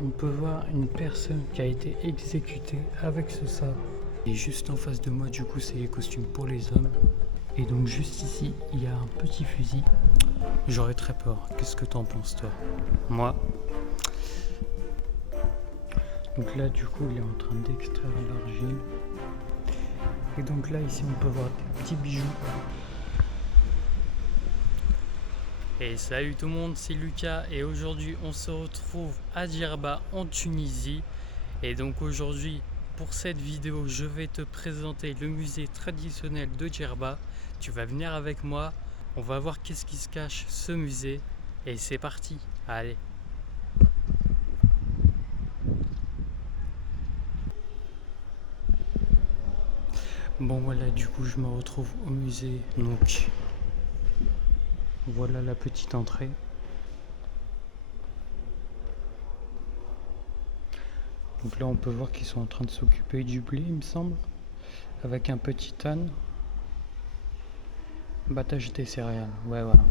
on peut voir une personne qui a été exécutée avec ce sabre. Et juste en face de moi, du coup, c'est les costumes pour les hommes. Et donc juste ici, il y a un petit fusil. J'aurais très peur. Qu'est-ce que t'en penses, toi? Moi. Donc là, du coup, il est en train d'extraire l'argile. Et donc là, ici, on peut voir des petits bijoux. Et salut tout le monde, c'est Lucas et aujourd'hui on se retrouve à Djerba en Tunisie. Et donc aujourd'hui, pour cette vidéo, je vais te présenter le musée traditionnel de Djerba. Tu vas venir avec moi, on va voir qu'est-ce qui se cache ce musée. Et c'est parti, allez. Bon voilà, du coup je me retrouve au musée, donc voilà la petite entrée. Donc là on peut voir qu'ils sont en train de s'occuper du blé, il me semble, avec un petit âne. Battage des céréales, ouais voilà.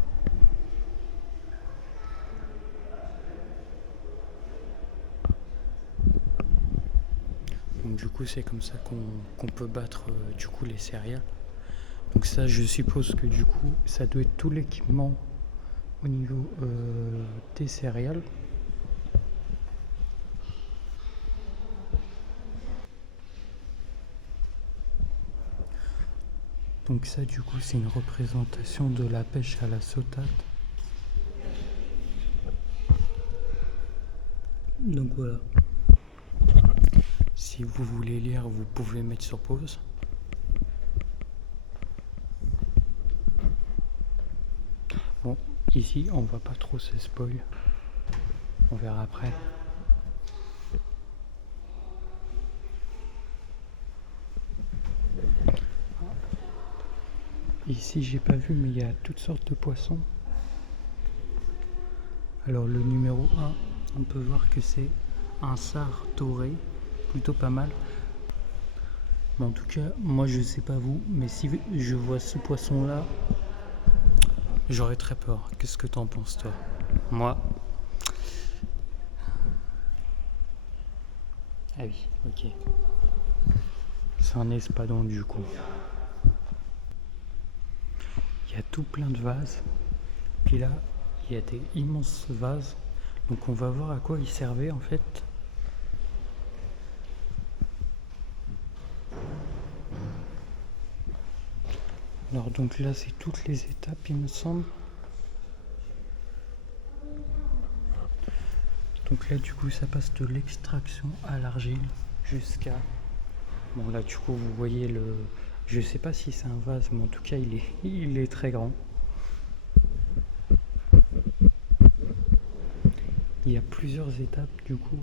Donc du coup c'est comme ça qu'on peut battre du coup les céréales. Donc ça je suppose que du coup ça doit être tout l'équipement au niveau des céréales. Donc ça du coup c'est une représentation de la pêche à la sautate. Donc voilà. Si vous voulez lire, vous pouvez mettre sur pause. Bon, ici on va pas trop se spoil. On verra après. Ici j'ai pas vu mais il y a toutes sortes de poissons. Alors le numéro 1, on peut voir que c'est un sard doré, plutôt pas mal. Mais en tout cas, moi je sais pas vous, mais si je vois ce poisson là, j'aurais très peur. Qu'est-ce que t'en penses toi? Moi. Ah oui, ok. C'est un espadon du coup. Il y a tout plein de vases. Puis là, il y a des immenses vases. Donc on va voir à quoi ils servaient en fait. Alors donc là c'est toutes les étapes il me semble. Donc là du coup ça passe de l'extraction à l'argile jusqu'à... Bon là du coup vous voyez le... Je sais pas si c'est un vase mais en tout cas il est très grand. Il y a plusieurs étapes du coup.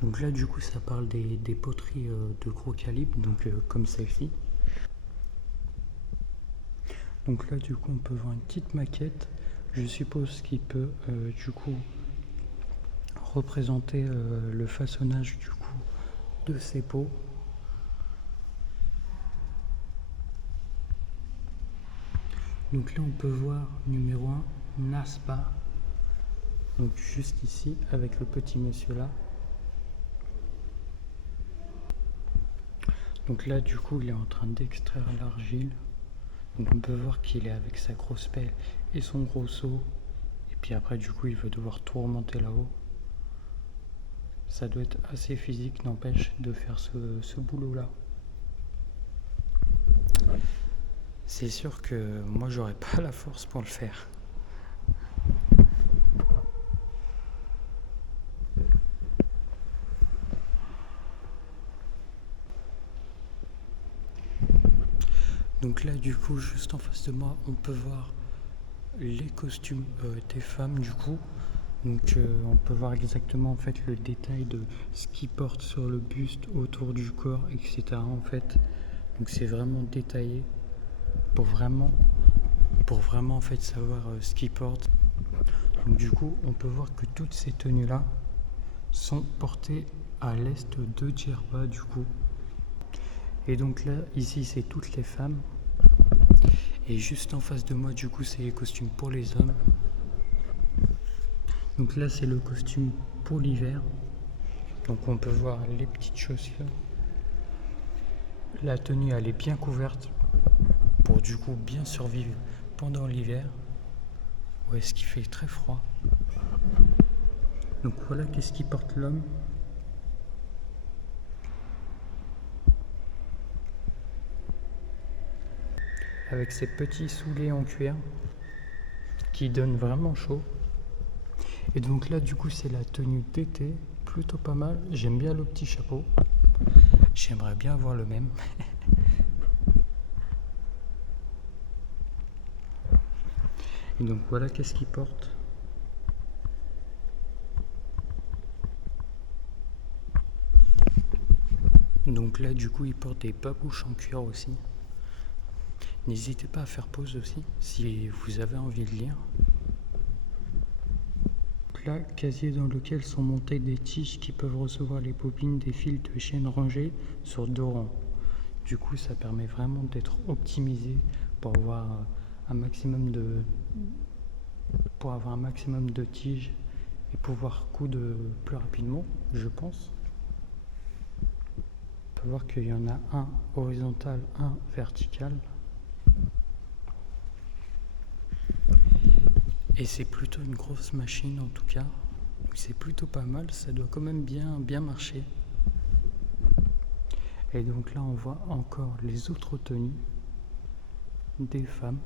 Donc là du coup ça parle des poteries de gros calibre, donc comme celle-ci. Donc là du coup on peut voir une petite maquette. Je suppose qu'il peut du coup représenter le façonnage du coup de ces pots. Donc là on peut voir numéro 1, Naspa. Donc juste ici avec le petit monsieur là. Donc là du coup il est en train d'extraire l'argile. Donc on peut voir qu'il est avec sa grosse pelle et son gros seau. Et puis après du coup il va devoir tout remonter là-haut. Ça doit être assez physique, n'empêche, de faire ce boulot là. C'est sûr que moi j'aurais pas la force pour le faire. Donc là du coup juste en face de moi on peut voir les costumes des femmes du coup. Donc on peut voir exactement en fait le détail de ce qu'ils portent sur le buste, autour du corps, etc. en fait. Donc c'est vraiment détaillé pour vraiment en fait savoir ce qu'ils portent. Donc du coup on peut voir que toutes ces tenues là sont portées à l'est de Djerba du coup. Et donc là, ici, c'est toutes les femmes. Et juste en face de moi, du coup, c'est les costumes pour les hommes. Donc là, c'est le costume pour l'hiver. Donc on peut voir les petites chaussures. La tenue, elle est bien couverte pour du coup bien survivre pendant l'hiver. Où est-ce qu'il fait très froid. Donc voilà qu'est-ce qu'il porte l'homme. Avec ses petits souliers en cuir qui donnent vraiment chaud. Et donc là, du coup, c'est la tenue d'été, plutôt pas mal. J'aime bien le petit chapeau. J'aimerais bien avoir le même. Et donc voilà qu'est-ce qu'il porte. Donc là, du coup, il porte des babouches en cuir aussi. N'hésitez pas à faire pause aussi si vous avez envie de lire. Là, casier dans lequel sont montées des tiges qui peuvent recevoir les bobines des fils de chaîne rangés sur 2 rangs. Du coup, ça permet vraiment d'être optimisé pour avoir un maximum de tiges et pouvoir coudre plus rapidement, je pense. On peut voir qu'il y en a un horizontal, un vertical. Et c'est plutôt une grosse machine en tout cas. C'est plutôt pas mal, ça doit quand même bien marcher. Et donc là on voit encore les autres tenues des femmes.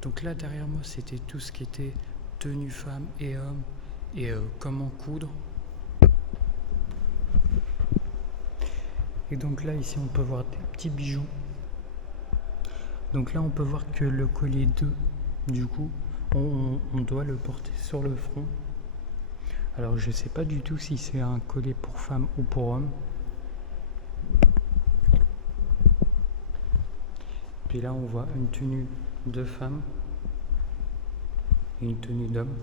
Donc là derrière moi c'était tout ce qui était tenue femmes et hommes et comment coudre. Et donc là ici on peut voir des petits bijoux. Donc là on peut voir que le collier 2 du coup on doit le porter sur le front. Alors je sais pas du tout si c'est un collier pour femme ou pour homme. Puis là on voit une tenue de femme et une tenue d'homme.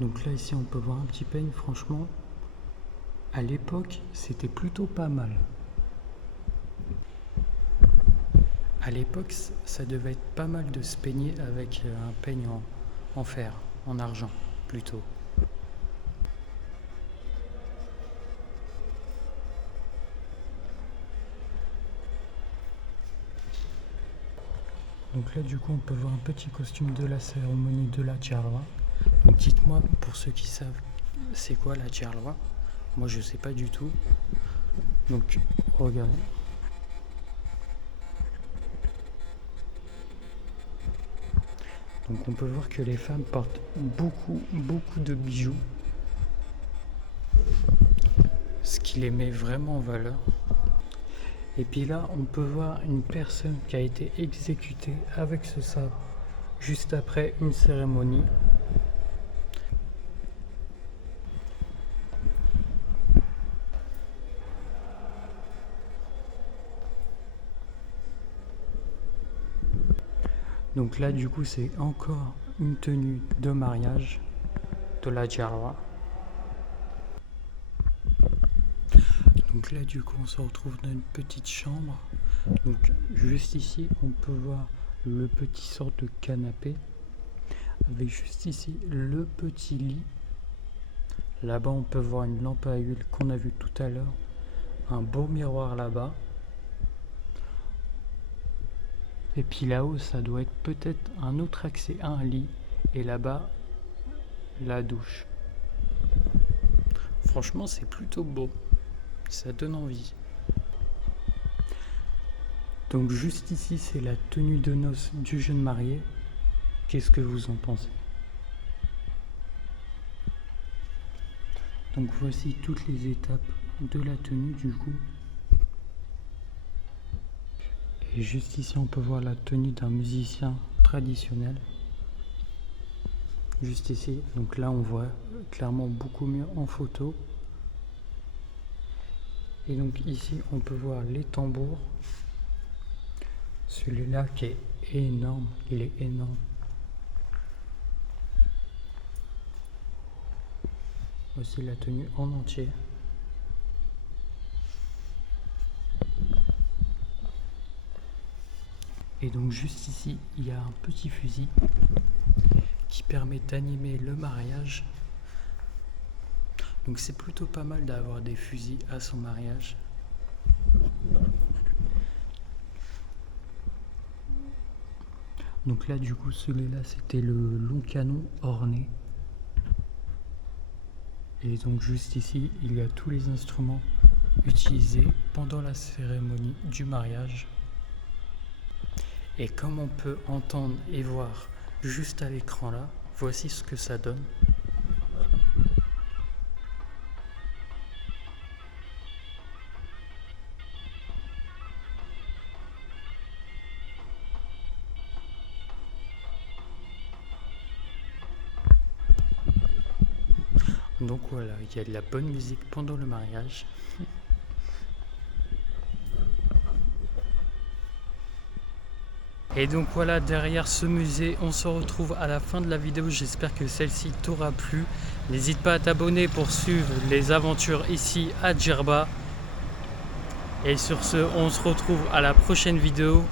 Donc là ici on peut voir un petit peigne, franchement à l'époque c'était plutôt pas mal. À l'époque ça devait être pas mal de se peigner avec un peigne en fer, en argent plutôt. Donc là du coup on peut voir un petit costume de la cérémonie de la Djerwa. Donc dites-moi pour ceux qui savent c'est quoi la Djerwa. Moi je sais pas du tout. Donc regardez. Donc on peut voir que les femmes portent beaucoup de bijoux. Ce qui les met vraiment en valeur. Et puis là on peut voir une personne qui a été exécutée avec ce sabre juste après une cérémonie. Donc là du coup c'est encore une tenue de mariage de la Djerwa. Donc là du coup on se retrouve dans une petite chambre. Donc juste ici on peut voir le petit sort de canapé avec juste ici le petit lit. Là-bas on peut voir une lampe à huile qu'on a vue tout à l'heure, un beau miroir là-bas. Et puis là-haut ça doit être peut-être un autre accès à un lit et là-bas la douche. Franchement c'est plutôt beau, ça donne envie. Donc juste ici c'est la tenue de noces du jeune marié. Qu'est-ce que vous en pensez? Donc voici toutes les étapes de la tenue du coup. Et juste ici on peut voir la tenue d'un musicien traditionnel. Juste ici, donc là on voit clairement beaucoup mieux en photo. Et donc ici on peut voir les tambours. Celui-là qui est énorme, il est énorme. Voici la tenue en entier. Et donc juste ici, il y a un petit fusil qui permet d'animer le mariage. Donc c'est plutôt pas mal d'avoir des fusils à son mariage. Donc là du coup celui-là c'était le long canon orné. Et donc juste ici il y a tous les instruments utilisés pendant la cérémonie du mariage. Et comme on peut entendre et voir juste à l'écran là, voici ce que ça donne. Donc voilà, il y a de la bonne musique pendant le mariage. Et donc voilà, derrière ce musée, on se retrouve à la fin de la vidéo. J'espère que celle-ci t'aura plu. N'hésite pas à t'abonner pour suivre les aventures ici à Djerba. Et sur ce, on se retrouve à la prochaine vidéo.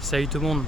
Salut tout le monde!